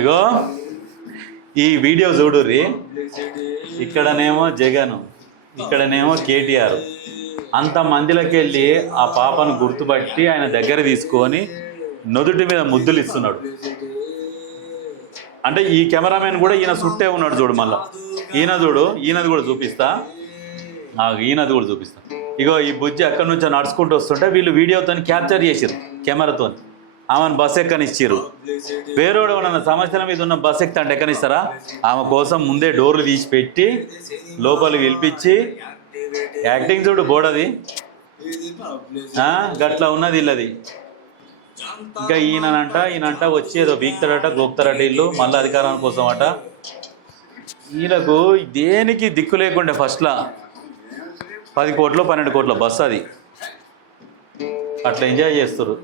ఇగో ఈ వీడియో చూడుర్రి. ఇక్కడనేమో జగన్, ఇక్కడనేమో కేటీఆర్. అంతమందిలోకి వెళ్ళి ఆ పాపను గుర్తుపట్టి ఆయన దగ్గర తీసుకొని నుదుటి మీద ముద్దులు ఇస్తున్నాడు. అంటే ఈ కెమెరామెన్ కూడా ఈయన చుట్టే ఉన్నాడు చూడు. మళ్ళా ఈయన చూడు, ఈయనది కూడా చూపిస్తా, ఈయనది కూడా చూపిస్తా. ఇగో ఈ బుజ్జి అక్కడి నుంచి నడుచుకుంటూ వస్తుంటే వీళ్ళు వీడియోతో క్యాప్చర్ చేసారు కెమెరాతో. ఆమెను బస్ ఎక్కనిచ్చారు. వేరేవాడు ఉన్న సమస్యల మీద ఉన్న బస్ ఎక్కితే అంటే ఎక్కనిస్తారా? ఆమె కోసం ముందే డోర్లు తీసి పెట్టి లోపలికి పిలిపించి యాక్టింగ్ చూడు బోడది. గట్లా ఉన్నది ఇల్లది. ఇంకా ఈయనంట వచ్చి ఏదో బీక్తాడట, గోక్తారట వీళ్ళు మళ్ళీ అధికారం కోసం అట. వీళ్ళకు దేనికి దిక్కు లేకుండే ఫస్ట్లా 10 కోట్లు 12 కోట్ల బస్సు అది. అట్లా ఎంజాయ్ చేస్తారు.